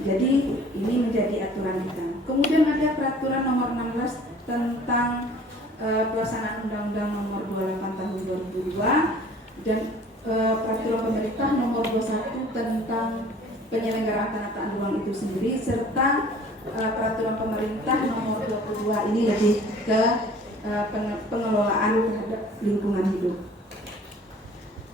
Jadi ini menjadi aturan kita. Kemudian ada peraturan nomor 16 tentang pelaksanaan Undang-Undang nomor 28 tahun 2002 dan peraturan pemerintah nomor 21 tentang penyelenggaraan penataan ruang itu sendiri, serta peraturan pemerintah nomor 22 ini lebih ke pengelolaan terhadap lingkungan hidup.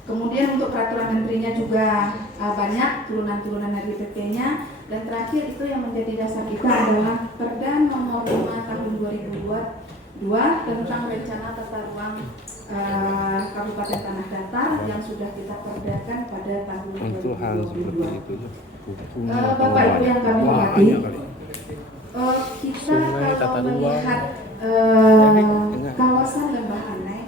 Kemudian untuk peraturan menterinya juga banyak, turunan-turunan dari PP-nya. Dan terakhir itu yang menjadi dasar kita adalah Perda nomor 5 tahun 2002 tentang rencana tata ruang Kabupaten Tanah Datar yang sudah kita perdakan pada tahun 2022. Bapak Ibu yang kami hormati, kita kalau melihat kawasan Lembah Anai,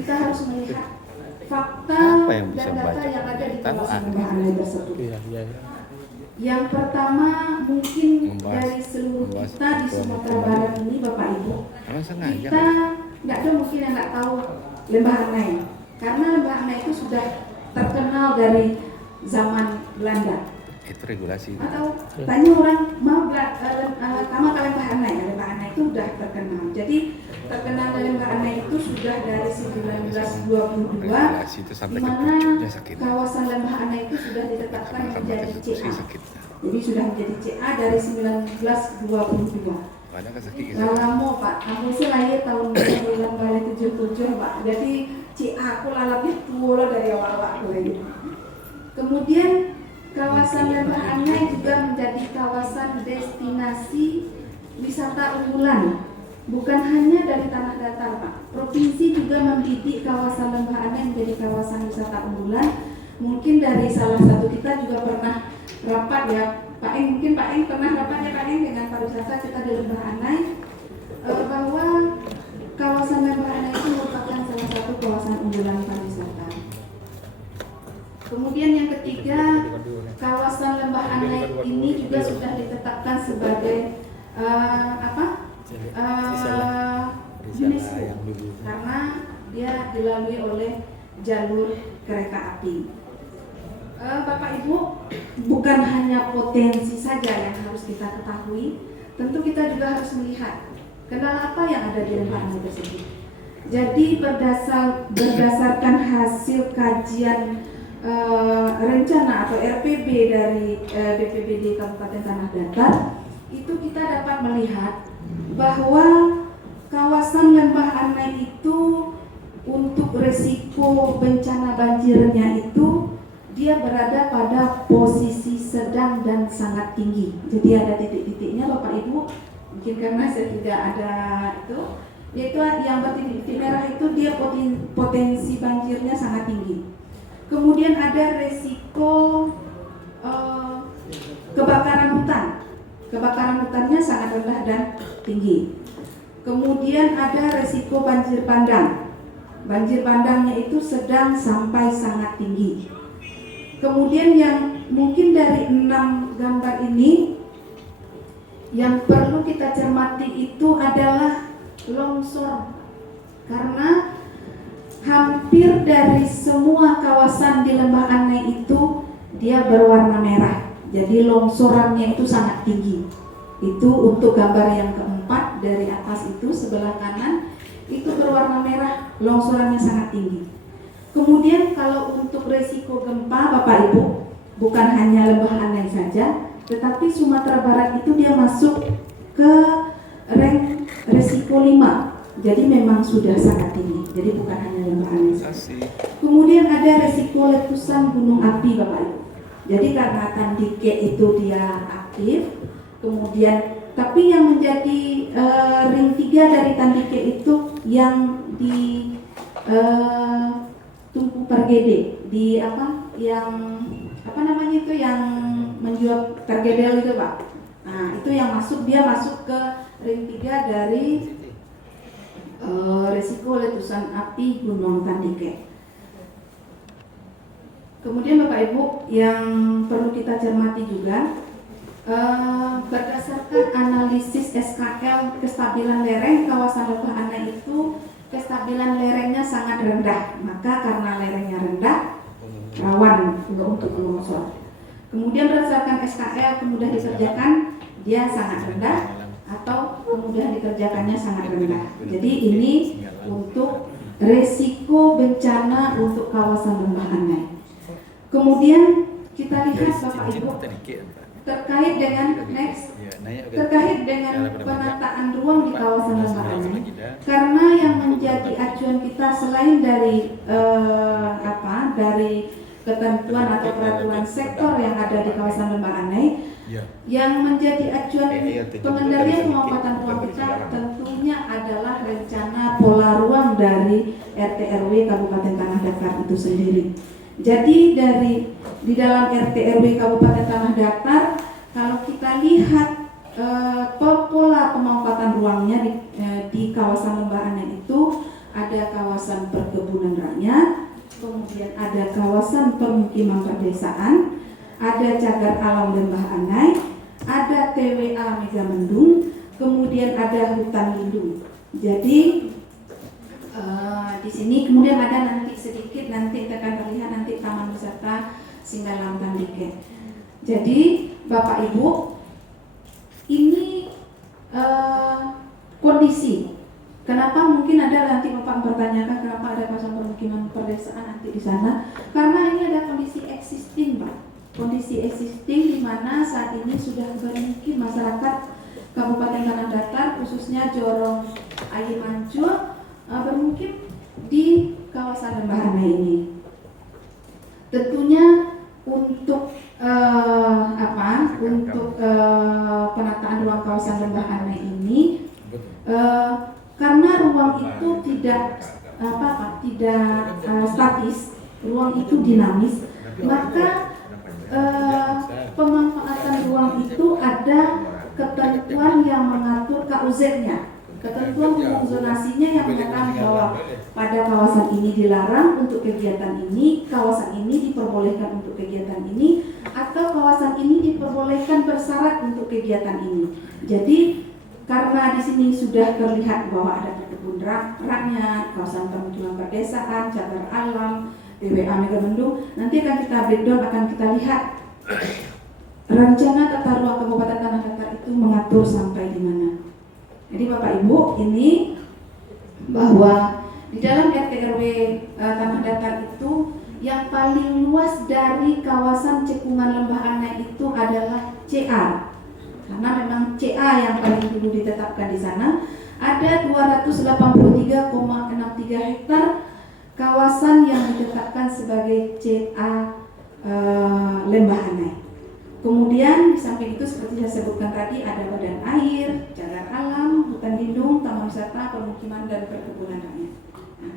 kita harus melihat fakta dan data yang ada di kawasan Lembah Anai tersebut. Yang pertama mungkin dari seluruh kita di Sumatera Barat ini, Bapak Ibu, kita nggak ada mungkin yang nggak tahu Lembah Anai, karena Lembah Anai itu sudah terkenal dari zaman Belanda. Itu regulasi. Atau tanya orang mau sama ke Lembah Anai, Lembah Anai itu sudah terkenal. Jadi terkenal Lembah Anai itu sudah dari 1922, di mana kawasan Lembah Anai itu sudah ditetapkan menjadi CA. Jadi sudah menjadi CA dari 1922. Nah, lama Pak, kamu sih lahir tahun 1977 Pak. Jadi CA aku lalapnya tua dari awal-awal lagi. Kemudian kawasan Lembah Anai juga menjadi kawasan destinasi wisata unggulan. Bukan hanya dari tanah datar, Pak. Provinsi juga membidik kawasan Lembah Anai menjadi kawasan wisata unggulan. Mungkin dari salah satu kita juga pernah rapat ya, Pak Eng. Mungkin Pak Eng pernah rapat ya Pak Eng dengan pariwisata kita di Lembah Anai, bahwa kawasan Lembah Anai itu merupakan salah satu kawasan unggulan pariwisata. Kemudian yang ketiga, kawasan Lembah Anai ini juga sudah ditetapkan sebagai UNESCO karena dia dilalui oleh jalur kereta api. Bapak Ibu, bukan hanya potensi saja yang harus kita ketahui, tentu kita juga harus melihat kendala apa yang ada di Lembah Anai tersebut. Jadi berdasarkan hasil kajian rencana atau RPB dari BPBD Kabupaten Tanah Datar, itu kita dapat melihat bahwa kawasan Lembah Anai itu untuk resiko bencana banjirnya itu dia berada pada posisi sedang dan sangat tinggi. Jadi ada titik-titiknya Bapak Ibu, mungkin karena saya tidak ada itu, yaitu yang bertitik-titik merah itu dia potensi banjirnya sangat tinggi. Kemudian ada resiko kebakaran hutan. Kebakaran hutannya sangat rendah dan tinggi. Kemudian ada resiko banjir bandang. Banjir bandangnya itu sedang sampai sangat tinggi. Kemudian yang mungkin dari 6 gambar ini yang perlu kita cermati itu adalah longsor. Karena hampir dari semua kawasan di Lembah Anai itu dia berwarna merah. Jadi longsorannya itu sangat tinggi. Itu untuk gambar yang keempat dari atas itu sebelah kanan itu berwarna merah, longsorannya sangat tinggi. Kemudian kalau untuk resiko gempa Bapak Ibu, bukan hanya Lembah Anai saja, tetapi Sumatera Barat itu dia masuk ke rank resiko 5. Jadi memang sudah sangat tinggi. Jadi bukan hanya Lembah Anai saja. Kemudian ada resiko letusan gunung api Bapak Ibu. Jadi karena Tandike itu dia aktif, kemudian tapi yang menjadi ring 3 dari Tandike itu yang di Tumpu Pergede, di yang namanya itu yang menjual pergedel itu Pak. Nah itu yang masuk, dia masuk ke ring 3 dari resiko letusan api Gunung Tandike. Kemudian Bapak Ibu yang perlu kita cermati juga, berdasarkan analisis SKL kestabilan lereng kawasan Lembah Anai itu kestabilan lerengnya sangat rendah. Maka karena lerengnya rendah, rawan untuk longsor. Kemudian berdasarkan SKL kemudahan dikerjakan dia sangat rendah atau kemudahan dikerjakannya sangat rendah. Jadi ini untuk resiko bencana untuk kawasan lembah Anai. Kemudian kita lihat Bapak Ibu terkait dengan penataan ruang di kawasan lembah Anai. Karena yang menjadi acuan kita selain dari dari ketentuan atau peraturan sektor yang ada di kawasan lembah Anai, yang menjadi acuan pengendalian pemanfaatan ruang kita tentunya adalah rencana pola ruang dari RT RW Kabupaten Tanah Datar itu sendiri. Jadi di dalam RT RW Kabupaten Tanah Datar, kalau kita lihat pola pemanfaatan ruangnya di kawasan lembah Anai itu ada kawasan perkebunan rakyat, kemudian ada kawasan permukiman perdesaan, ada cagar alam lembah Anai, ada TWA Megamendung, kemudian ada hutan lindung. Jadi di sini kemudian ada nanti akan terlihat nanti taman wisata Singgalang Tandike. Jadi Bapak Ibu, ini kondisi. Kenapa mungkin ada nanti Bapak mempertanyakan kenapa ada kawasan permukiman perdesaan nanti di sana? Karena ini ada kondisi existing, Pak. Kondisi existing di mana saat ini sudah bermukim masyarakat Kabupaten Tanah Datar, khususnya Jorong Ayi Mancur, bermukim di kawasan lembah Anai ini. Tentunya untuk penataan ruang kawasan lembah Anai ini, karena ruang itu tidak statis, ruang itu dinamis, maka pemanfaatan ruang itu ada ketentuan yang mengatur KUZ-nya, ketentuan umum zonasinya yang mengatakan bahwa pada kawasan ini dilarang untuk kegiatan ini, kawasan ini diperbolehkan untuk kegiatan ini, atau kawasan ini diperbolehkan bersyarat untuk kegiatan ini. Jadi karena di sini sudah terlihat bahwa ada perkebunan rakyat, kawasan permukiman perdesaan, cagar alam, TWA Megamendung, nanti akan kita breakdown, akan kita lihat rencana tata ruang Kabupaten Tanah Datar itu mengatur sampai di mana. Jadi Bapak Ibu, ini bahwa di dalam RT RW Tanah Datar itu yang paling luas dari kawasan cekungan lembah Anai itu adalah CA. Karena memang CA yang paling dulu ditetapkan di sana, ada 283,63 hektar kawasan yang ditetapkan sebagai CA lembah Anai. Kemudian di samping itu seperti saya sebutkan tadi ada badan air, cagar alam, hutan lindung, taman wisata, permukiman dan perkebunan rakyat. Nah,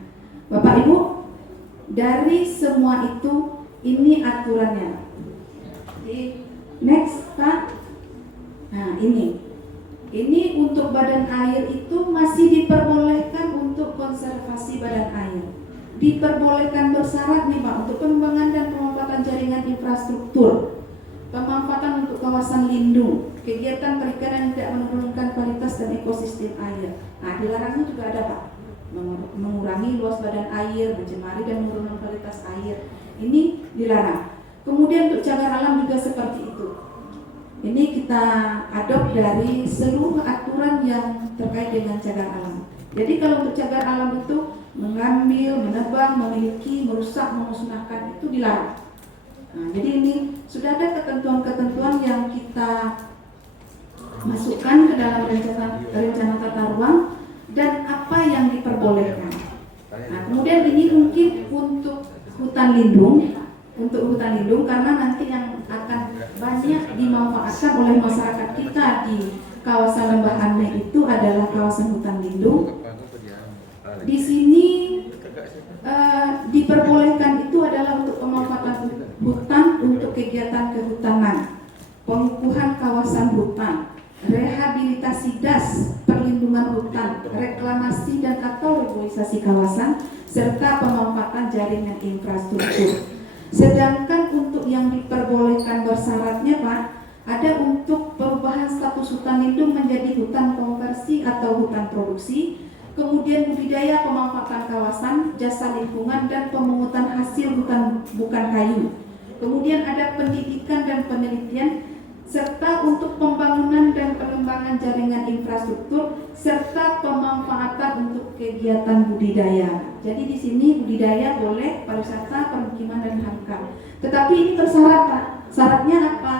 Bapak Ibu, dari semua itu ini aturannya. Jadi next Pak. Nah ini untuk badan air itu masih diperbolehkan untuk konservasi badan air. Diperbolehkan bersyarat nih Pak untuk pengembangan dan pemanfaatan jaringan infrastruktur, pemanfaatan untuk kawasan lindung, kegiatan perikanan yang tidak menurunkan kualitas dan ekosistem air. Nah dilarangnya juga ada Pak, mengurangi luas badan air, mencemari dan menurunkan kualitas air. Ini dilarang. Kemudian untuk cagar alam juga seperti itu. Ini kita adopt dari seluruh aturan yang terkait dengan cagar alam. Jadi kalau untuk cagar alam itu mengambil, menebang, memiliki, merusak, memusnahkan itu dilarang. Nah, jadi ini sudah ada ketentuan-ketentuan yang kita masukkan ke dalam rencana tata ruang dan apa yang diperbolehkan. Nah, kemudian ini mungkin untuk hutan lindung, karena nanti yang akan banyak dimanfaatkan oleh masyarakat kita di kawasan lembah Anai itu adalah kawasan hutan lindung. Di sini diperbolehkan itu adalah untuk pemanfaatan hutan untuk kegiatan kehutanan, pengukuhan kawasan hutan, rehabilitasi das, perlindungan hutan, reklamasi dan atau reboisasi kawasan, serta pemanfaatan jaringan infrastruktur. Sedangkan untuk yang diperbolehkan bersyaratnya Pak, ada untuk perubahan status hutan lindung menjadi hutan konversi atau hutan produksi, kemudian budidaya pemanfaatan kawasan, jasa lingkungan dan pemungutan hasil hutan bukan kayu. Kemudian ada pendidikan dan penelitian, serta untuk pembangunan dan pengembangan jaringan infrastruktur, serta pemanfaatan untuk kegiatan budidaya. Jadi di sini budidaya boleh, pariwisata, permukiman dan hankam. Tetapi ini bersyarat, Pak. Syaratnya apa?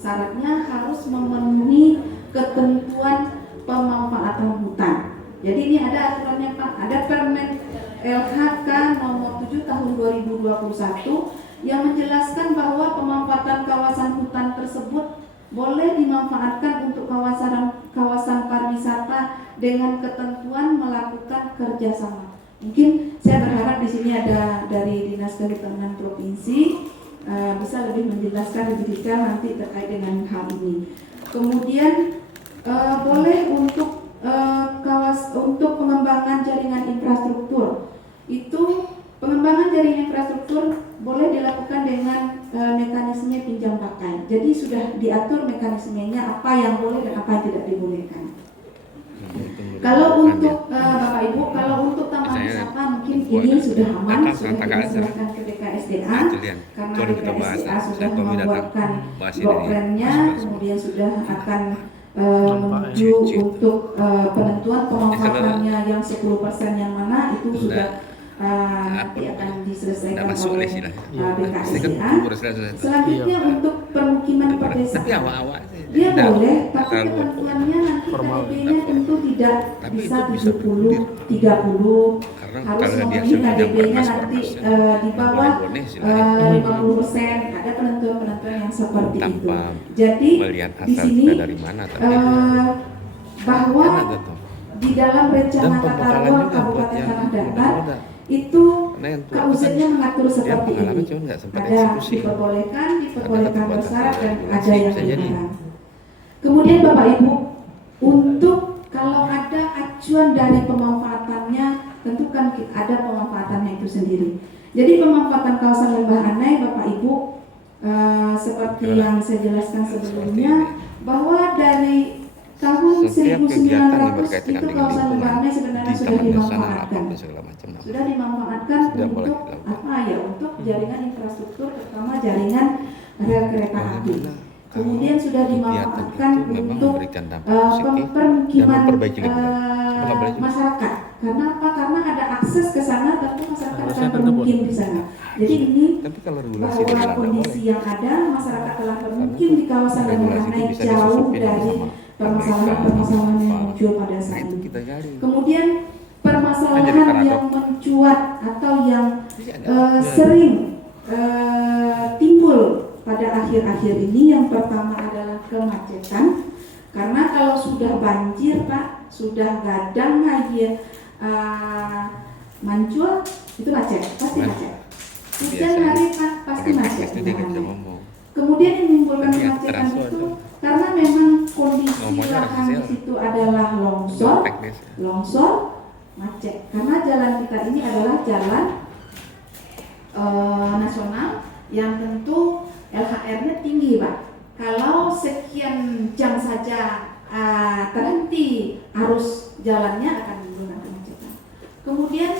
Syaratnya harus memenuhi ketentuan pemanfaatan hutan. Jadi ini ada aturannya, Pak. Ada Permen LHK nomor 7 tahun 2021 yang menjelaskan bahwa pemanfaatan kawasan hutan tersebut boleh dimanfaatkan untuk kawasan pariwisata dengan ketentuan melakukan kerjasama. Mungkin saya berharap di sini ada dari Dinas Kehutanan Provinsi bisa lebih menjelaskan lebih detail nanti terkait dengan hal ini. Kemudian boleh untuk untuk pengembangan jaringan infrastruktur. Itu pengembangan jaringan infrastruktur boleh dilakukan dengan mekanisme pinjam pakai. Jadi sudah diatur mekanismenya apa yang boleh dan apa yang tidak dibolehkan. Kalau untuk Bapak Ibu, kalau untuk taman wisata mungkin ini sudah aman, sudah diserahkan ke BKSDA karena BKSDA sudah membuatkan blok-plannya, kemudian sudah akan menuju untuk penentuan pemanfaatannya yang 10% yang mana itu sudah nanti akan diselesaikan oleh BKSDA. Selanjutnya untuk permukiman pedesaan, dia boleh, tapi ketentuannya nanti KDP-nya tentu tidak bisa 70-30, harus memenuhi KDP-nya nanti di bawah 50%. Ada penentuan-penentuan yang seperti itu. Jadi di sini bahwa di dalam rencana tata ruang Kabupaten Tanah Datar itu KUZ-nya mengatur seperti ini. Ada diperbolehkan bersyarat dan ada yang dilarang. Kemudian Bapak Ibu, untuk kalau ada acuan dari pemanfaatannya, tentu kan ada pemanfaatannya itu sendiri. Jadi pemanfaatan kawasan lembah anai Bapak Ibu seperti yang saya jelaskan sebelumnya, bahwa dari tahun 1900 itu kawasan lembah anai sebenarnya sudah dimanfaatkan. Sudah dimanfaatkan untuk apa ya? Untuk jaringan infrastruktur, terutama jaringan rel kereta api. Kemudian sudah dimanfaatkan untuk permukiman masyarakat. Karena apa? Karena ada akses ke sana, tentu masyarakat akan bermukim di sana. Jadi ini bahwa kondisi yang ada, masyarakat telah bermukim di kawasan lembah anai jauh dari permasalahan-permasalahan yang muncul pada saat itu. Kemudian permasalahan yang mencuat atau yang sering timbul pada akhir-akhir ini, yang pertama adalah kemacetan. Karena kalau sudah banjir, Pak, sudah gadang air mancul, itu macet, pasti macet. Hujan hari, Pak, pasti macet. Kemudian yang menimbulkan kemacetan itu karena memang kondisi lahan di situ adalah longsor, macet. Karena jalan kita ini adalah jalan nasional yang tentu LHR-nya tinggi, Pak. Kalau sekian jam saja terhenti arus jalannya, akan menimbulkan kemacetan. Kemudian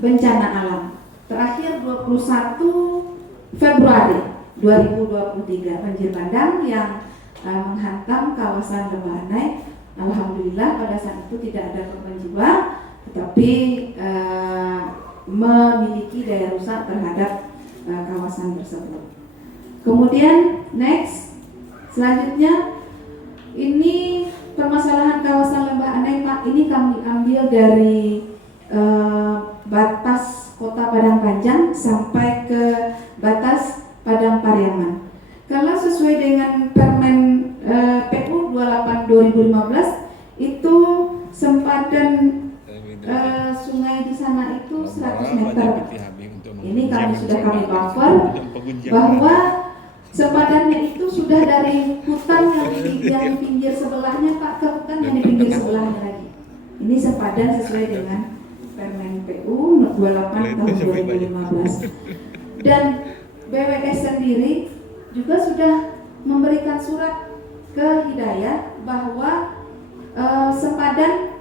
bencana alam. Terakhir 21 Februari 2023 banjir bandang yang menghantam kawasan lembah anai. Alhamdulillah pada saat itu tidak ada korban jiwa, tetapi memiliki daya rusak terhadap kawasan tersebut. Kemudian next, selanjutnya ini permasalahan kawasan lembah anai, Pak. Ini kami ambil dari batas Kota Padang Panjang sampai ke batas Padang Pariaman. Kalau sesuai dengan Permen PU 28 2015 itu sempadan sungai di sana itu 100 meter. Ini sudah kami buffer bahwa sempadannya itu sudah dari hutan yang di pinggir sebelahnya, Pak, ke hutan yang di pinggir sebelahnya lagi. Ini sempadan sesuai dengan Permen PU 28 tahun 2015. Dan BWS sendiri juga sudah memberikan surat ke Hidayat bahwa sempadan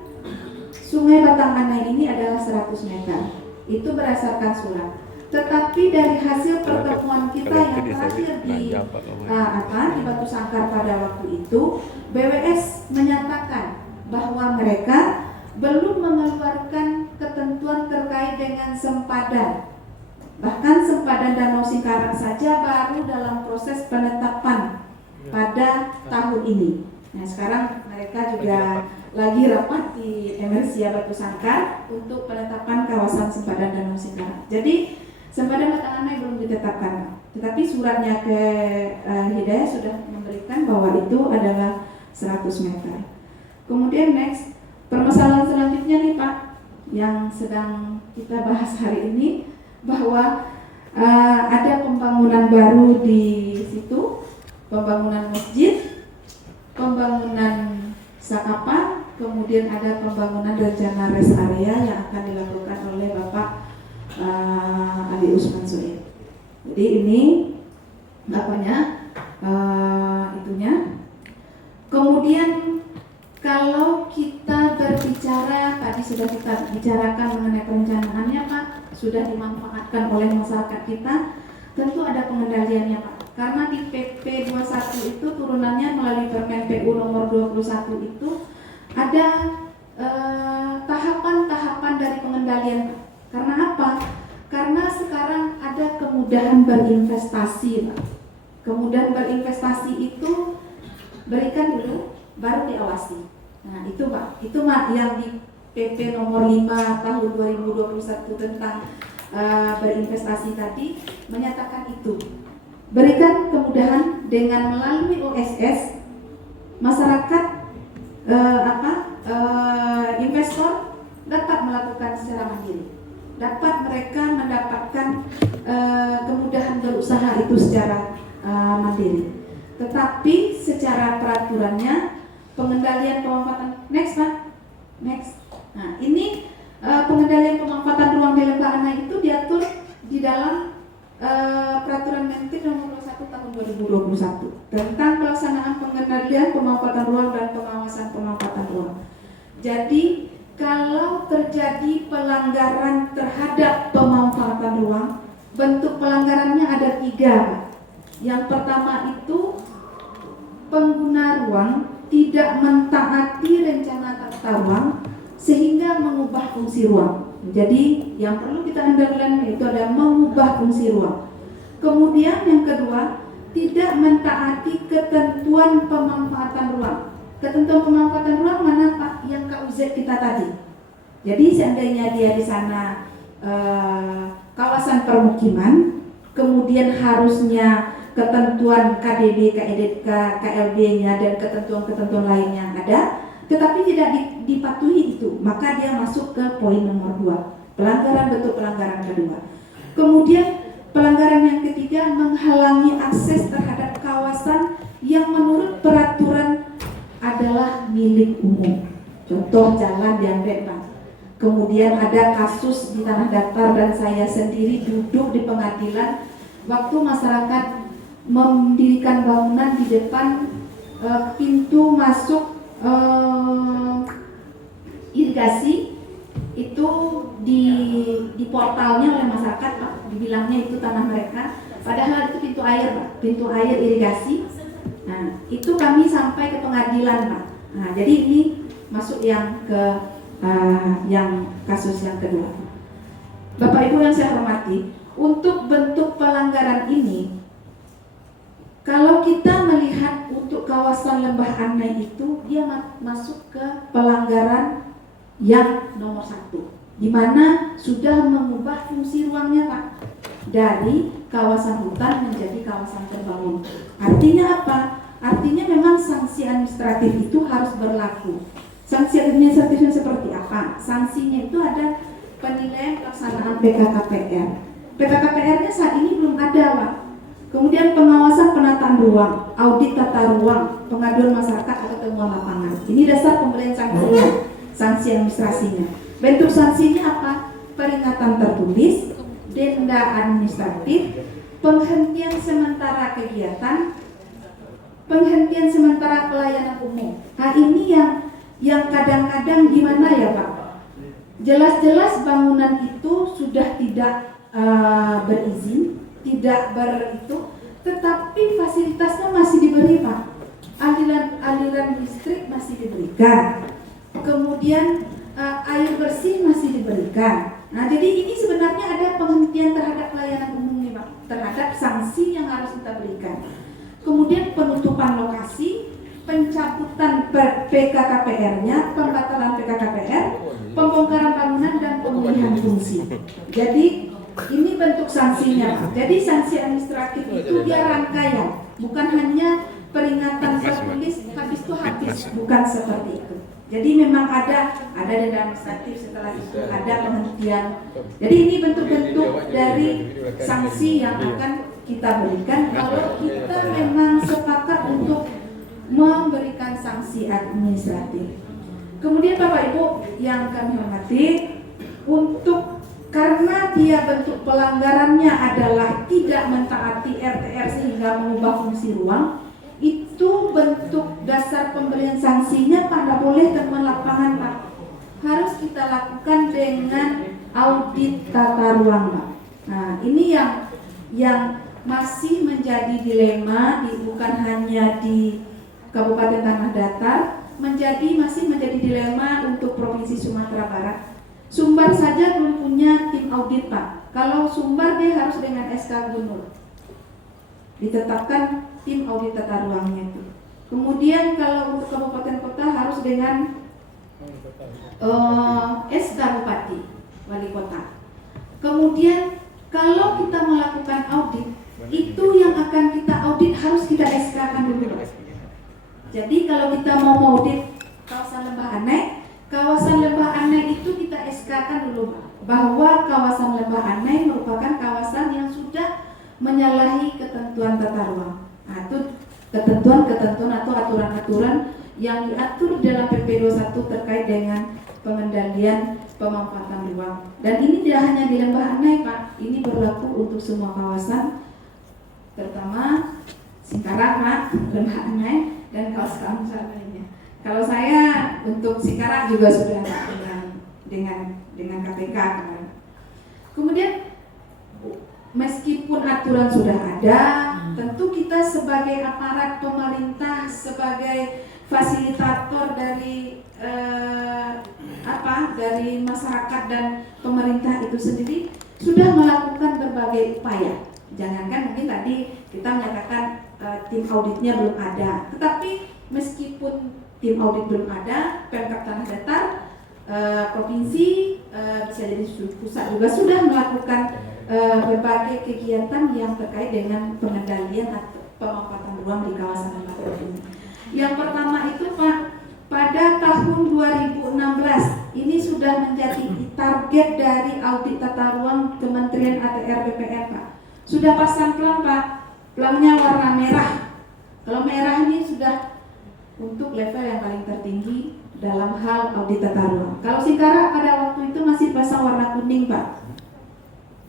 Sungai Batang Anai ini adalah 100 meter. Itu berdasarkan surat. Tetapi dari hasil pertemuan kita yang terakhir di Batu Sangkar pada waktu itu, BWS menyatakan bahwa mereka belum mengeluarkan ketentuan terkait dengan sempadan. Bahkan sempadan Danau Singkarak saja baru dalam proses penetapan pada tahun ini. Nah, sekarang mereka juga lagi rapat di Emersia Batu Sangkar untuk penetapan kawasan sempadan Danau Singkarak. Jadi sempadan Batangan belum ditetapkan, tetapi suratnya ke Hidayah sudah memberikan bahwa itu adalah 100 meter. Kemudian next, permasalahan selanjutnya nih Pak, yang sedang kita bahas hari ini, bahwa ada pembangunan baru di situ, pembangunan masjid, pembangunan sakapa, kemudian ada pembangunan rencana rest area yang akan dilakukan oleh Bapak Ali Usman Soeb. Jadi ini itunya. Kemudian kalau kita berbicara, tadi sudah kita bicarakan mengenai perencanaannya Pak, sudah dimanfaatkan oleh masyarakat kita, tentu ada pengendaliannya Pak. Karena di PP 21 itu turunannya melalui Permen PU nomor 21 itu ada tahapan-tahapan dari pengendalian Pak. Karena apa? Karena sekarang ada kemudahan berinvestasi Pak. Kemudahan berinvestasi itu berikan dulu, baru diawasi. Nah itu Pak, itu Pak yang di PP nomor 5 tahun 2021 tentang berinvestasi tadi menyatakan itu. Berikan kemudahan dengan melalui OSS masyarakat investor dapat melakukan secara mandiri. Dapat mereka mendapatkan kemudahan berusaha itu secara mandiri. Tetapi secara peraturannya pengendalian pemanfaatan next Pak, next. Nah ini pengendalian pemanfaatan ruang di Lembah Ana itu diatur di dalam peraturan Menteri nomor 21 tahun 2021 tentang pelaksanaan pengendalian pemanfaatan ruang dan pengawasan pemanfaatan ruang. Jadi kalau terjadi pelanggaran terhadap pemanfaatan ruang, bentuk pelanggarannya ada 3. Yang pertama itu pengguna ruang tidak mentaati rencana tata ruang sehingga mengubah fungsi ruang. Jadi yang perlu kita andalkan itu adalah mengubah fungsi ruang. Kemudian yang kedua, tidak mentaati ketentuan pemanfaatan ruang. Ketentuan pemanfaatan ruang mana Pak? Yang KUZ kita tadi. Jadi seandainya dia di sana kawasan permukiman, kemudian harusnya ketentuan KDB, KED, KLB-nya dan ketentuan-ketentuan lainnya ada, tetapi tidak dipatuhi itu, maka dia masuk ke poin nomor 2, pelanggaran, bentuk pelanggaran kedua. Kemudian pelanggaran yang ketiga, menghalangi akses terhadap kawasan yang menurut peraturan adalah milik umum. Contoh jalan diambil Pak. Kemudian ada kasus di Tanah Datar dan saya sendiri duduk di pengadilan waktu masyarakat mendirikan bangunan di depan pintu masuk irigasi itu di portalnya oleh masyarakat Pak, dibilangnya itu tanah mereka, padahal itu pintu air Pak, pintu air irigasi. Nah itu kami sampai ke pengadilan Pak. Nah jadi ini masuk yang ke yang kasus yang kedua. Bapak Ibu yang saya hormati, untuk bentuk pelanggaran ini, kalau kita melihat untuk kawasan Lembah Anai itu, dia masuk ke pelanggaran yang nomor 1, di mana sudah mengubah fungsi ruangnya Pak, dari kawasan hutan menjadi kawasan terbangun. Artinya apa? Artinya memang sanksi administratif itu harus berlaku. Sanksi administratifnya seperti apa? Sanksinya itu ada penilaian pelaksanaan PKKPR. PKKPR-nya saat ini belum ada Pak. Kemudian pengawasan penataan ruang, audit tata ruang, pengaduan masyarakat atau temuan lapangan. Ini dasar pemberian sanksinya, sanksi administrasinya. Bentuk sanksinya apa? Peringatan tertulis, denda administratif, penghentian sementara kegiatan, penghentian sementara pelayanan umum. Nah ini yang kadang-kadang gimana ya Pak? Jelas-jelas bangunan itu sudah tidak berizin, tidak tetapi fasilitasnya masih diberi Pak. Aliran listrik masih diberikan, kemudian air bersih masih diberikan. Nah, jadi ini sebenarnya ada penghentian terhadap pelayanan umum nih Pak, terhadap sanksi yang harus kita berikan. Kemudian penutupan lokasi, pencabutan PKKPR-nya, pembatalan PKKPR, pembongkaran bangunan dan pemulihan fungsi. Jadi ini bentuk sanksinya Pak. Jadi sanksi administratif itu dia rangkaian, bukan hanya peringatan tertulis habis itu habis, bukan seperti itu. Jadi memang ada denda administratif, setelah itu ada penghentian. Jadi ini bentuk-bentuk dari sanksi yang akan kita berikan kalau kita memang sepakat untuk memberikan sanksi administratif. Kemudian Bapak Ibu yang kami hormati, karena dia bentuk pelanggarannya adalah tidak mentaati RTR sehingga mengubah fungsi ruang, itu bentuk dasar pemberian sanksinya Pak, tidak boleh temuan lapangan Pak. Harus kita lakukan dengan audit tata ruang Pak. Nah ini yang masih menjadi dilema, bukan hanya di Kabupaten Tanah Datar, masih menjadi dilema untuk Provinsi Sumatera Barat. Sumbar saja belum punya tim audit Pak. Kalau Sumbar dia harus dengan SK Gubernur ditetapkan tim audit tata ruangnya itu. Kemudian kalau untuk kabupaten kota harus dengan SK Bupati Wali Kota. Kemudian kalau kita melakukan audit, itu yang akan kita audit harus kita SK-kan dulu. Jadi kalau kita mau audit kawasan lembah anai itu kita SK-kan dulu bahwa kawasan lembah anai merupakan kawasan yang sudah menyalahi ketentuan tata ruang. Nah, itu ketentuan atau aturan-aturan yang diatur dalam PP 21 terkait dengan pengendalian pemanfaatan ruang. Dan ini tidak hanya di Lembah Anai Pak, ini berlaku untuk semua kawasan, terutama Singkarak Pak, Lembah Anai dan kawasan lainnya. Kalau saya untuk Singkarak juga sudah dengan KPK kemarin. Kemudian meskipun aturan sudah ada, tentu kita sebagai aparat pemerintah, sebagai fasilitator dari dari masyarakat dan pemerintah itu sendiri sudah melakukan berbagai upaya. Jangankan mungkin tadi kita menyatakan tim auditnya belum ada, tetapi meskipun tim audit belum ada, Pemkab Tanah Datar, provinsi, bisa jadi pusat juga sudah melakukan berbagai kegiatan yang terkait dengan pengendalian atau pemanfaatan ruang di kawasan lembah ini. Yang pertama itu Pak, pada tahun 2016 ini sudah menjadi target dari audit tata ruang Kementerian ATR BPR Pak. Sudah pasang pelang Pak, pelangnya warna merah. Kalau merah ini sudah untuk level yang paling tertinggi dalam hal audit tata ruang. Kalau Singkarak pada waktu itu masih pasang warna kuning Pak.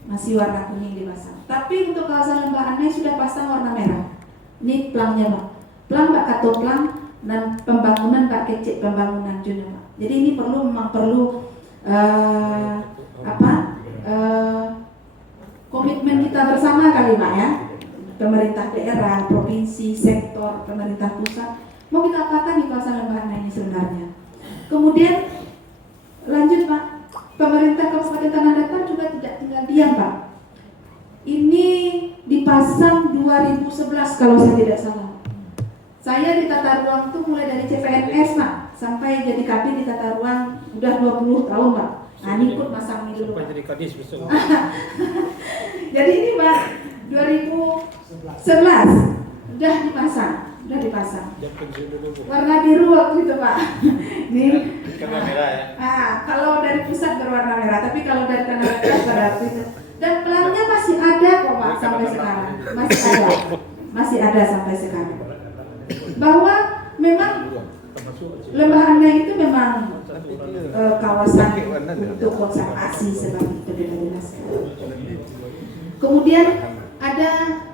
Masih warna kuning dipasang. Tapi untuk kawasan Lembah Anai sudah pasang warna merah. Ini pelangnya Pak. Pelang Pak Kato pelang dan pembangunan Pak Kecek pembangunan juga Pak. Jadi ini memang perlu komitmen kita bersama kali Pak ya. Pemerintah daerah, provinsi, sektor, pemerintah pusat. Mau kita apakan di kawasan Lembah Anai ini sebenarnya. Kemudian lanjut Pak. Pemerintah Kabupaten Tanah Datar juga tidak tinggal diam Pak. Ini dipasang 2011 kalau saya tidak salah. Saya di tata ruang itu mulai dari CPNS Pak sampai jadi kabin di tata ruang udah 20 tahun Pak. Nah ini ikut masang ini dulu. Jadi kadis besok. Jadi ini Pak 2011 udah dipasang. Warna biru waktu itu Pak. Ini warna merah ya. Kalau dari pusat berwarna merah, tapi kalau dari Tanah Datar pada waktu itu. Dan pelangnya masih ada kok Pak sampai sekarang. Masih ada sampai sekarang. Bahwa memang Lembah Anai itu memang kawasan untuk konservasi seperti itu dijelaskan. Kemudian ada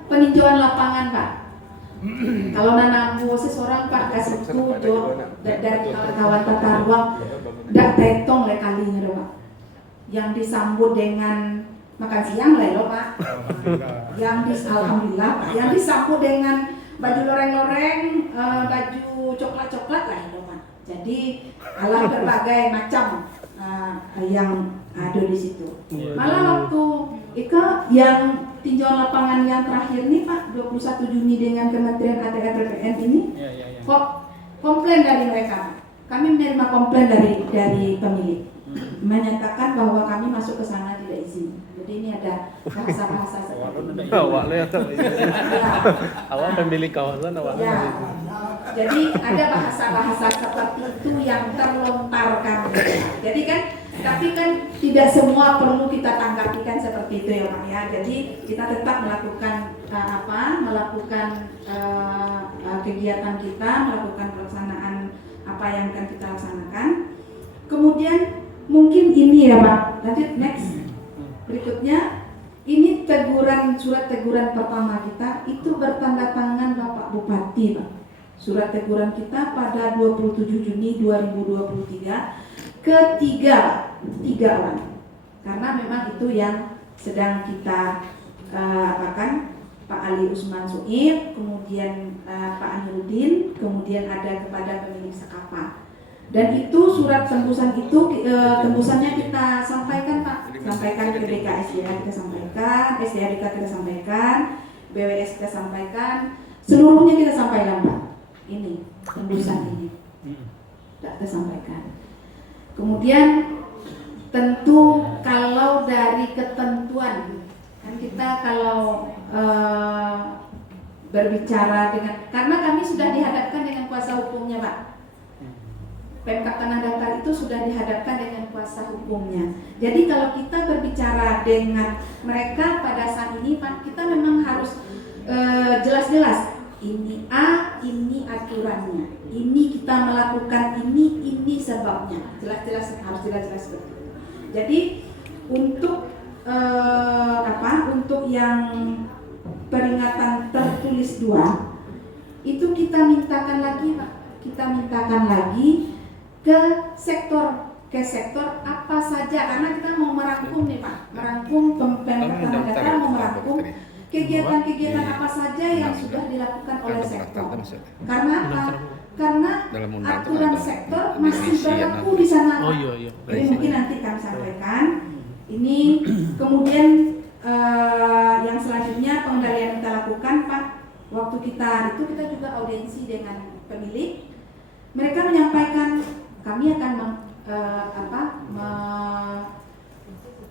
peninjauan lapangan Pak. Kalau nanam seseorang Pak kasih tujuh dari kawan-kawan tata ruang dak tetong le kalinya Pak. Yang disambut dengan makan siang lah ya Pak. Alhamdulillah. Alhamdulillah Pak, yang disambut dengan baju loreng-loreng, baju coklat-coklat lah ya Pak. Jadi alah berbagai macam yang ada di situ. Malah waktu Ika yang tinjauan lapangan yang terakhir nih Pak, 21 Juni dengan Kementerian ATR BPN ini, Ya. kok komplain dari mereka. Kami menerima komplain dari pemilik, menyatakan bahwa kami masuk ke sana tidak izin. Jadi ini ada bahasa-bahasa seperti ini. Awak pemilik kawasan awak. Ya, jadi ada bahasa-bahasa seperti itu yang terlontarkan. Jadi kan, tapi kan tidak semua perlu kita tanggapi kan seperti itu ya Pak ya. Jadi kita tetap melakukan kegiatan kita, melakukan pelaksanaan apa yang akan kita laksanakan. Kemudian mungkin ini ya Pak. Lanjut next. Berikutnya, ini surat teguran pertama kita itu bertanda tangan Bapak Bupati Pak. Surat teguran kita pada 27 Juni 2023 ketiga orang. Karena memang itu yang sedang kita apakan, Pak Ali Usman Suib, kemudian Pak Aniruddin, kemudian ada kepada pemilik Sekapa. Dan itu surat tembusan itu tembusannya kita sampaikan Pak, sampaikan ke BKSDA kita sampaikan, SDADK kita sampaikan, BWS kita sampaikan, seluruhnya kita sampaikan Pak. Ini tembusan ini tidak kita sampaikan. Kemudian tentu kalau dari ketentuan kan kita kalau berbicara dengan, karena kami sudah dihadapkan dengan kuasa hukumnya Pak. Pemkab Tanah Datar itu sudah dihadapkan dengan kuasa hukumnya. Jadi kalau kita berbicara dengan mereka pada saat ini Pak, kita memang harus jelas-jelas. Ini ini aturannya. Ini kita melakukan ini sebabnya. Jelas-jelas, harus jelas-jelas seperti itu. Jadi untuk untuk yang peringatan tertulis 2 itu kita mintakan lagi Pak. Kita mintakan lagi ke sektor apa saja, karena kita mau merangkum nih Pak, merangkum Pemkab Tanah Datar mau merangkum kegiatan-kegiatan apa saja yang sudah dilakukan oleh sektor. Karena apa? Karena aturan sektor masih berlaku di sana. Oh iya. Jadi mungkin nanti kami sampaikan. Ini kemudian yang selanjutnya pengendalian kita lakukan Pak. Waktu kita juga audiensi dengan pemilik. Mereka menyampaikan kami akan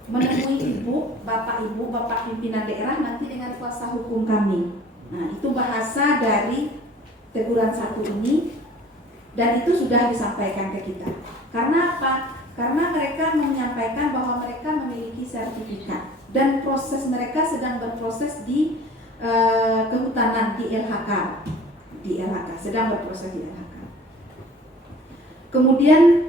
menemui bapak pimpinan daerah nanti dengan kuasa hukum kami. Nah, itu bahasa dari teguran 1 ini, dan itu sudah disampaikan ke kita. Karena apa? Karena mereka menyampaikan bahwa mereka memiliki sertifikat dan proses mereka sedang berproses di kehutanan di LHK, sedang berproses di LHK. Kemudian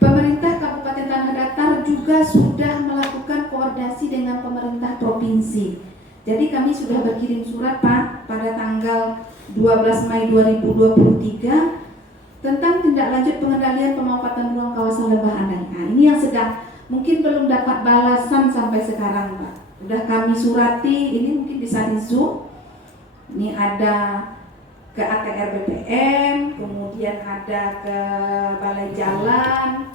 pemerintah Kabupaten Tanah Datar juga sudah melakukan koordinasi dengan pemerintah provinsi. Jadi kami sudah berkirim surat Pak pada tanggal 12 Mei 2023 tentang tindak lanjut pengendalian pemanfaatan ruang kawasan Lembah Anai. Nah, ini yang sedang mungkin belum dapat balasan sampai sekarang Pak. Udah kami surati, ini mungkin bisa di Zoom. Ini ada ke ATR BPN, kemudian ada ke Balai Jalan,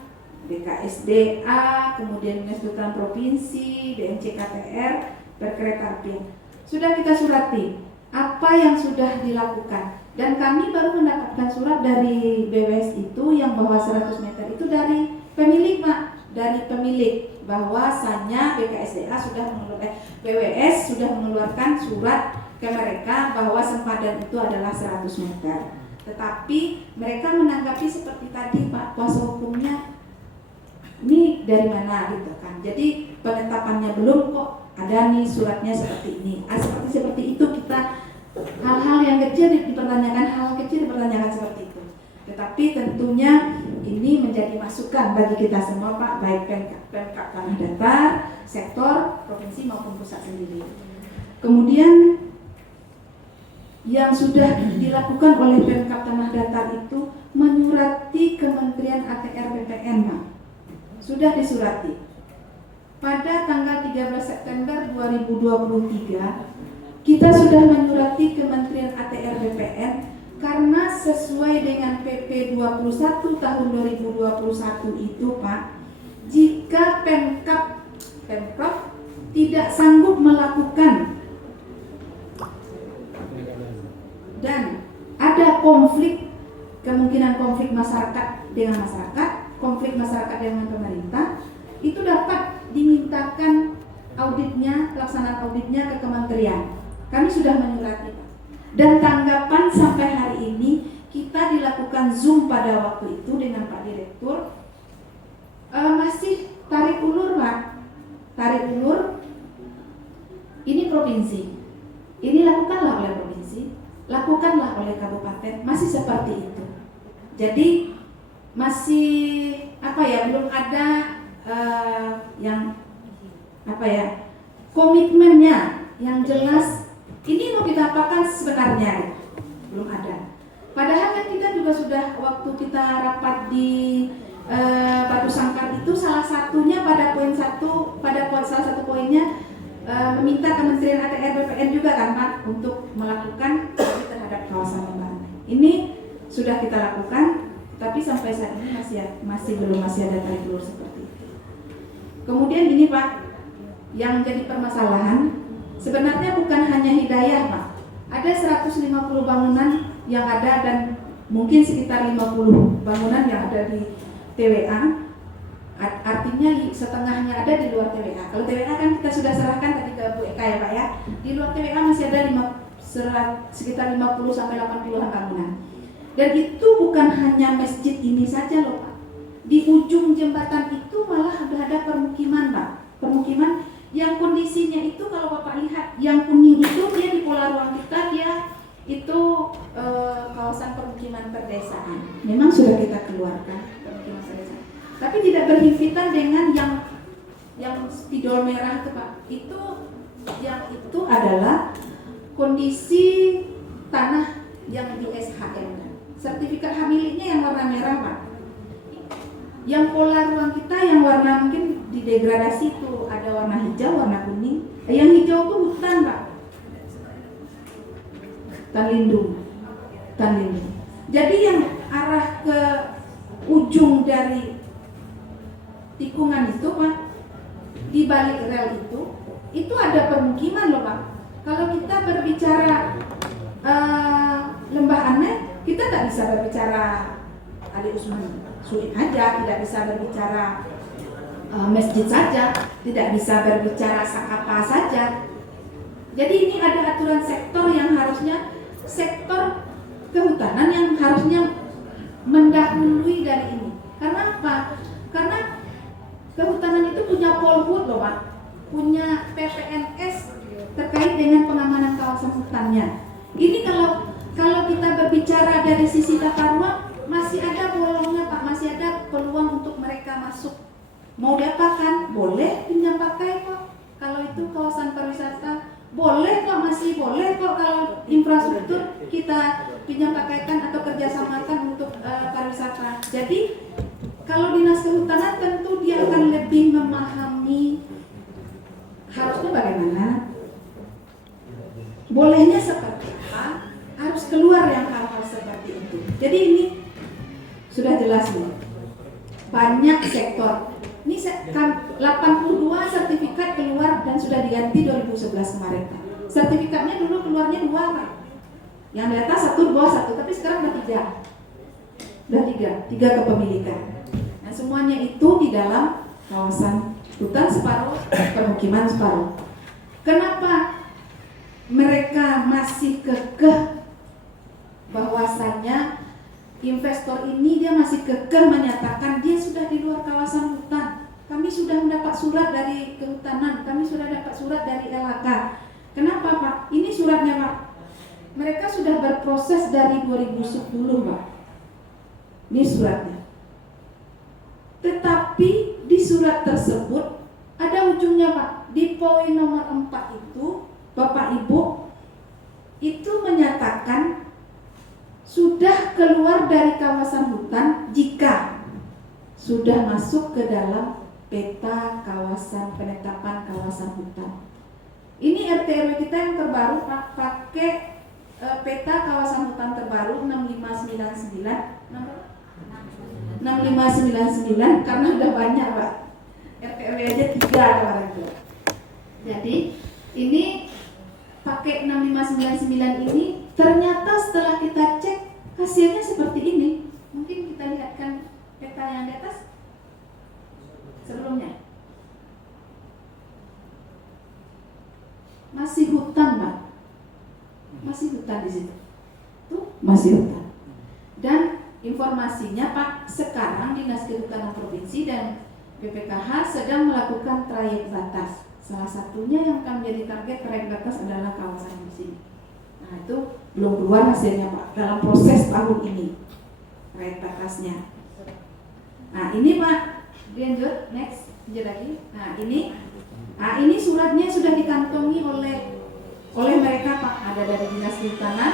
BKSDA, kemudian Dinas Kehutanan Provinsi, DMC KTR, Perkereta Apian. Sudah kita surati apa yang sudah dilakukan, dan kami baru mendapatkan surat dari BWS itu yang bahwa 100 meter itu dari pemilik Pak, dari pemilik bahwasanya BKSDA BWS sudah mengeluarkan surat ke mereka bahwa sempadan itu adalah 100 meter. Tetapi mereka menanggapi seperti tadi Pak, kuasa hukumnya ini dari mana gitu kan. Jadi penetapannya belum kok, ada nih suratnya seperti ini. Seperti itu kita hal-hal yang kecil dipertanyakan seperti itu. Tetapi tentunya ini menjadi masukan bagi kita semua Pak, baik Pemkab Tanah Datar, sektor, provinsi maupun pusat sendiri. Kemudian yang sudah dilakukan oleh Pemkab Tanah Datar itu menyurati Kementerian ATR BPN Pak. Sudah disurati. pada tanggal 13 September 2023 kita sudah menyurati Kementerian ATR BPN karena sesuai dengan PP 21 tahun 2021 itu Pak, jika Pemprov tidak sanggup melakukan dan ada kemungkinan konflik masyarakat dengan masyarakat, konflik masyarakat dengan pemerintah, itu dapat dimintakan auditnya, pelaksanaan auditnya ke kementerian. Kami sudah menyurati Pak. Dan tanggapan sampai hari ini kita dilakukan Zoom pada waktu itu dengan Pak Direktur, masih tarik ulur Pak, tarik ulur. Ini provinsi, ini lakukanlah oleh provinsi, lakukanlah oleh kabupaten, masih seperti itu. Jadi masih belum ada yang komitmennya yang jelas. Ini mau kita apakan sebenarnya, belum ada. Padahal kan kita juga sudah waktu kita rapat di Batu Sangkar itu salah satunya pada salah satu poinnya meminta Kementerian ATR BPN juga kan Pak untuk melakukan audit terhadap kawasan lembaga. Ini sudah kita lakukan, tapi sampai saat ini masih ada tarik ulur seperti itu. Kemudian ini Pak, yang jadi permasalahan sebenarnya bukan hanya Hidayah Pak. Ada 150 bangunan yang ada dan mungkin sekitar 50 bangunan yang ada di TWA. Artinya setengahnya ada di luar TWA. Kalau TWA kan kita sudah serahkan tadi ke Bu Eka ya Pak ya. Di luar TWA masih ada sekitar 50 sampai 80-an bangunan. Dan itu bukan hanya masjid ini saja loh Pak. Di ujung jembatan itu malah ada permukiman Pak. Permukiman yang kondisinya itu kalau Bapak lihat yang kuning itu dia di pola ruang kita, dia itu kawasan permukiman perdesaan. Memang sudah kita keluarkan permukiman perdesaan. Tapi tidak berhimpitan dengan yang spidol merah itu Pak. Yang itu adalah kondisi tanah yang di SHM. Sertifikat hak miliknya yang warna merah Pak. Yang pola ruang kita yang warna mungkin didegradasi itu ada warna hijau, warna kuning. Yang hijau itu hutan Pak. Hutan lindung. Jadi yang arah ke ujung dari tikungan itu Pak, di balik rel itu ada permukiman loh Pak. Kalau kita berbicara Lembah Aneh, kita tak bisa berbicara Ali Usman Sulit aja, tidak bisa berbicara masjid saja, tidak bisa berbicara Sakapa saja. Jadi ini ada aturan sektor yang harusnya sektor kehutanan yang harusnya mendahului dari ini. Karena apa? Karena kehutanan itu punya Polhut loh Pak, punya PPNS terkait dengan pengamanan kawasan hutannya. Ini kalau kita berbicara dari sisi tata ruang, masih ada bolongnya Pak, masih ada peluang untuk mereka masuk. Mau diapakan? Boleh pinjam pakai kok. Kalau itu kawasan pariwisata, boleh kok, masih boleh kok kalau infrastruktur kita pinjam pakaikan atau kerjasamakan untuk pariwisata. Jadi kalau dinas kehutanan tentu dia akan lebih memahami harusnya bagaimana, bolehnya seperti apa, harus keluar yang hal-hal seperti itu. Jadi ini sudah jelas nih, banyak sektor. Ini 82 sertifikat keluar dan sudah diganti 2011 kemarin Pak. Sertifikatnya dulu keluarnya 2 Pak. Yang di atas 1, 2, 1, tapi sekarang udah 3. Udah 3 kepemilikan. Nah semuanya itu di dalam kawasan hutan separuh, permukiman separuh. Kenapa mereka masih kekeh bahwasannya investor ini dia masih kekeh menyatakan dia sudah di luar kawasan hutan. Kami sudah mendapat surat dari kehutanan, kami sudah dapat surat dari LHK. Kenapa Pak? Ini suratnya Pak. Mereka sudah berproses dari 2010 Pak. Ini suratnya. Tetapi di surat tersebut ada ujungnya Pak. Di poin nomor 4 itu Bapak Ibu itu menyatakan sudah keluar dari kawasan hutan jika sudah masuk ke dalam peta kawasan penetapan kawasan hutan. Ini RT RW kita yang terbaru Pak, pakai peta kawasan hutan terbaru 6599 nomor 6599 karena udah banyak Pak. RT RW aja 3 kemarin itu. Jadi ini pakai 6599 ini ternyata setelah kita cek hasilnya seperti ini. Mungkin kita lihatkan peta yang di atas sebelumnya. Masih hutan, Pak. Masih hutan di situ. Tuh, masih hutan. Dan informasinya Pak, sekarang Dinas Kehutanan Provinsi dan BPKH sedang melakukan trayek batas. Salah satunya yang akan menjadi target trayek batas adalah kawasan di sini. Nah, itu belum keluar hasilnya Pak, dalam proses tahun ini trayek batasnya. Nah, ini Pak, lanjut, next, lanjut lagi. Nah, ini suratnya sudah dikantongi oleh mereka Pak, ada dari Dinas Kehutanan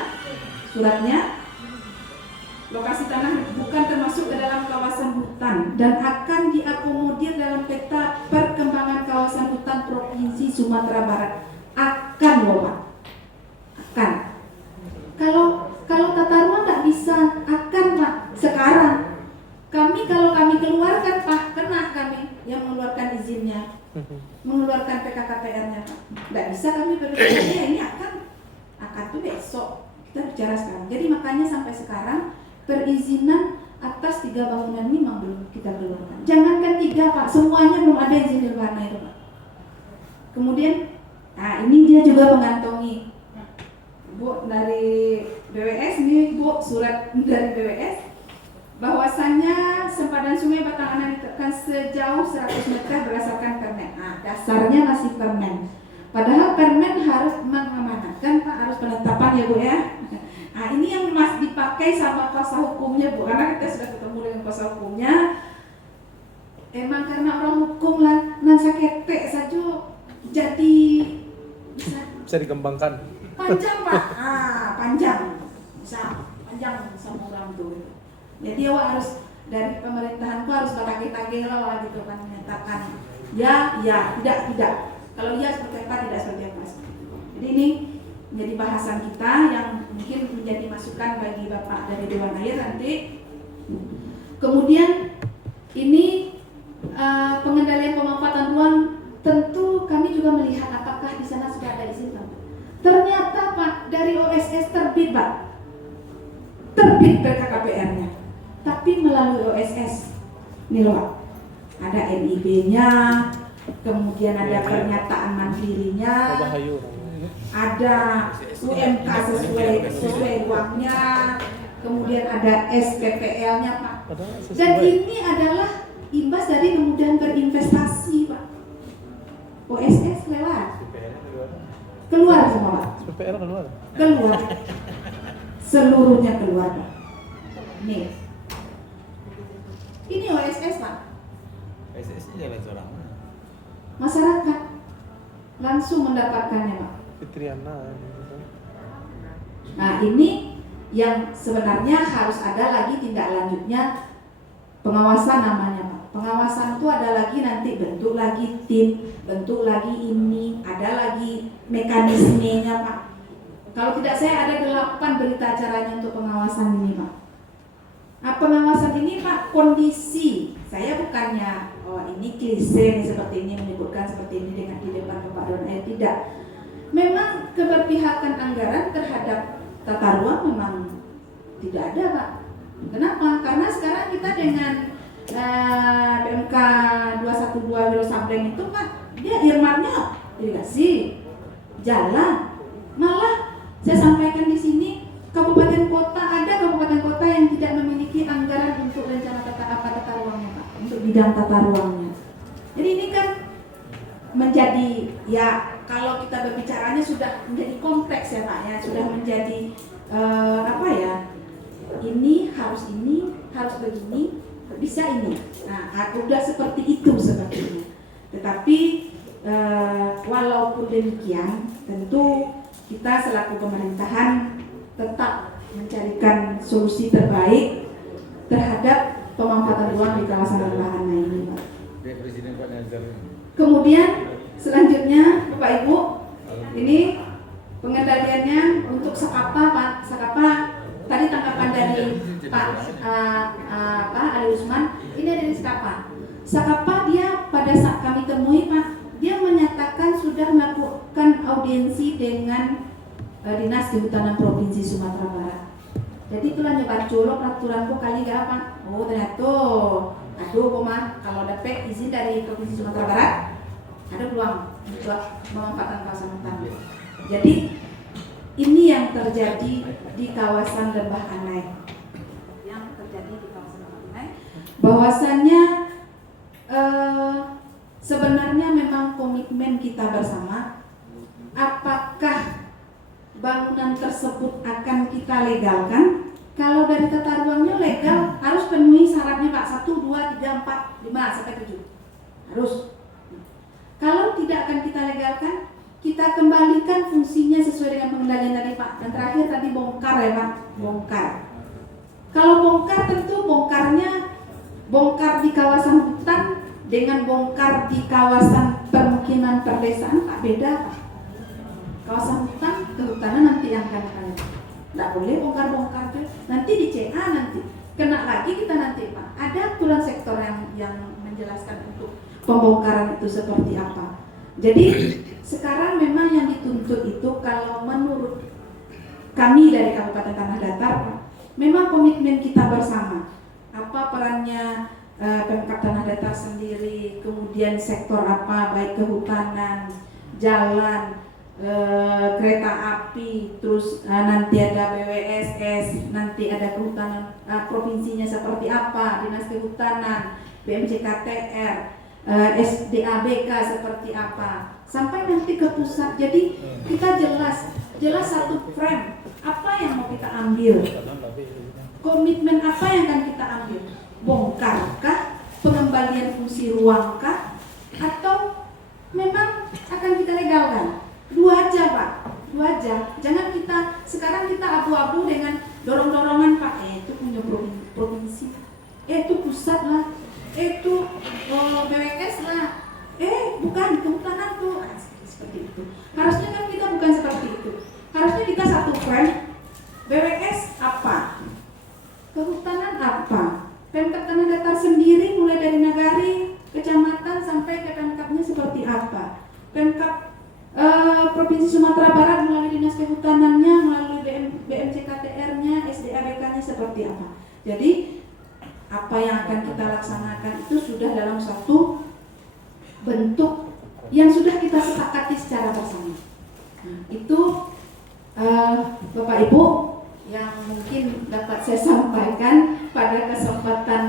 suratnya. Lokasi tanah bukan termasuk ke dalam kawasan hutan dan akan diakomodir dalam peta perkembangan kawasan hutan Provinsi Sumatera Barat. Akan loh Pak, akan. Kalau tata ruang nggak bisa, akan Pak. Sekarang kalau kami keluarkan Pak, kena kami yang mengeluarkan izinnya, mengeluarkan PKKPR-nya Pak. Nggak bisa kami berbicara, ini akan tuh besok kita bicara sekarang. Jadi makanya sampai sekarang perizinan atas 3 bangunan ini memang belum kita keluarkan. Jangankan 3 Pak, semuanya belum ada izin nirwana itu Pak. Kemudian, nah ini dia juga mengantongi Bu dari BWS, ini Bu surat dari BWS bahwasannya sempadan sungai Batanganan ditekan sejauh 100 meter berdasarkan permen. Nah, dasarnya masih permen. Padahal permen harus mengamanatkan Pak, harus penetapan ya Bu ya. Nah ini yang masih dipakai sama kuasa hukumnya Bu, karena kita sudah ketemu dengan kuasa hukumnya. Emang karena orang hukum lah, nansa ketek saja jadi bisa dikembangkan. Panjang Pak, panjang, bisa panjang sama orang tuh. Jadi awak harus dari pemerintahanku harus bertagih-tagih lah gitu kan, menyatakan ya, tidak. Kalau iya seperti apa, tidak seperti apa. Jadi ini menjadi bahasan kita yang mungkin menjadi masukan bagi Bapak dari Dewan Air nanti. Kemudian ini pengendalian pemanfaatan ruang, tentu kami juga melihat apakah di sana sudah ada izin Pak. Ternyata Pak, dari OSS terbit Pak, terbit PKKPR-nya, tapi melalui OSS ini loh Pak, ada NIB-nya, kemudian ada pernyataan mandirinya, ada UMK sesuai ruangnya, kemudian ada SPPL-nya Pak. Dan ini adalah imbas dari kemudian berinvestasi Pak. OSS lewat, keluar semua Pak. SPPL keluar. Keluar, seluruhnya keluar Pak. Nih, ini OSS Pak. PSSI jalan seorang. Masyarakat langsung mendapatkannya Pak. Fitriana. Nah ini yang sebenarnya harus ada lagi tindak lanjutnya, pengawasan namanya Pak. Pengawasan itu ada lagi nanti bentuk lagi tim, bentuk lagi ini, ada lagi mekanismenya Pak. Kalau tidak saya ada 8 berita acaranya untuk pengawasan ini Pak. Nah pengawasan ini Pak, kondisi saya bukannya ini klise nih seperti ini, menyebutkan seperti ini dengan di depan Bapak Dewan Air, tidak. Memang keberpihakan anggaran terhadap tata ruang memang tidak ada Pak. Kenapa? Karena sekarang kita dengan PMK 212 Wiro Sableng itu Pak, dia earmarknya irigasi, jalan. Malah saya sampaikan di sini, kabupaten kota, ada kabupaten kota yang tidak memiliki anggaran untuk rencana tata ruangnya Pak, untuk bidang tata ruangnya. Jadi ini kan menjadi ya, kalau kita berbicaranya sudah menjadi kompleks ya Pak ya, sudah menjadi ini harus begini, bisa ini. Nah, udah seperti itu sepertinya. Tetapi walaupun demikian, tentu kita selaku pemerintahan tetap mencarikan solusi terbaik terhadap pemanfaatan ruang di kawasan Lembahanai ini Pak. Dia presiden Pak Nazar. Kemudian selanjutnya Bapak Ibu, ini pengendaliannya untuk Sakapa Pak. Sakapa tadi tanggapan dari Pak Ali Usman, ini dari Sakapa. Sakapa dia pada saat kami temui Pak, dia menyatakan sudah melakukan audiensi dengan Dinas Kehutanan Provinsi Sumatera Barat. Jadi itulah nyebar colok peraturan kok kali gak apa. Oh ternyata aduh Koma, kalau dapat izin dari Provinsi Sumatera Barat ada peluang untuk memanfaatkan kawasan hutan. Jadi ini yang terjadi di kawasan Lembah Anai. Yang terjadi di kawasan Lembah Anai, bahwasannya sebenarnya memang komitmen kita bersama. Apakah bangunan tersebut akan kita legalkan? Kalau dari tata ruangnya legal, harus penuhi syaratnya Pak, 1, 2, 3, 4, 5, sampai 7 harus. Kalau tidak akan kita legalkan, kita kembalikan fungsinya sesuai dengan pengendalian tadi Pak. Dan terakhir tadi bongkar ya Pak, bongkar. Kalau bongkar tentu bongkar di kawasan hutan dengan bongkar di kawasan permukiman perdesaan Pak, beda Pak. Kawasan hutan, kehutanan nanti yang akan kalian. Tidak boleh bongkar-bongkar tuh. Nanti di CA nanti kena lagi kita nanti Pak. Ada aturan sektor yang menjelaskan untuk pembongkaran itu seperti apa. Jadi sekarang memang yang dituntut itu kalau menurut kami dari Kabupaten Tanah Datar Pak, memang komitmen kita bersama. Apa perannya Pemkab Tanah Datar sendiri, kemudian sektor apa, baik kehutanan, jalan, kereta api, terus nanti ada BWSS, nanti ada kehutanan provinsinya seperti apa, Dinas Kehutanan, BMCKTR, SDABK seperti apa, sampai nanti ke pusat. Jadi kita jelas satu frame apa yang mau kita ambil, komitmen apa yang akan kita ambil, bongkarkah, pengembalian fungsi ruangkah, atau memang akan kita legalkan. Dua aja Pak, dua aja. Jangan kita sekarang kita abu-abu dengan dorong-dorongan Pak. Itu punya provinsi, itu pusat lah, itu BWS lah. Bukan kehutanan tuh, seperti itu. Harusnya kan kita bukan seperti itu. Harusnya kita satu frame. BWS apa? Kehutanan apa? Pemkab Tanah Datar sendiri mulai dari nagari, kecamatan sampai ke Pemkabnya seperti apa? Pemkab Provinsi Sumatera Barat melalui Dinas Kehutanannya, melalui BMCKTR-nya, SDABK-nya seperti apa. Jadi apa yang akan kita laksanakan itu sudah dalam satu bentuk yang sudah kita sepakati secara bersama. Nah, itu Bapak Ibu yang mungkin dapat saya sampaikan pada kesempatan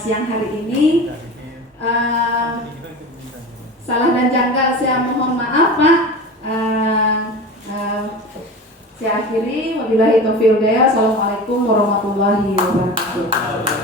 siang hari ini. Salah dan janggal saya mohon maaf Pak. Saya akhiri, wabillahi taufiq wal hidayah. Assalamualaikum warahmatullahi wabarakatuh.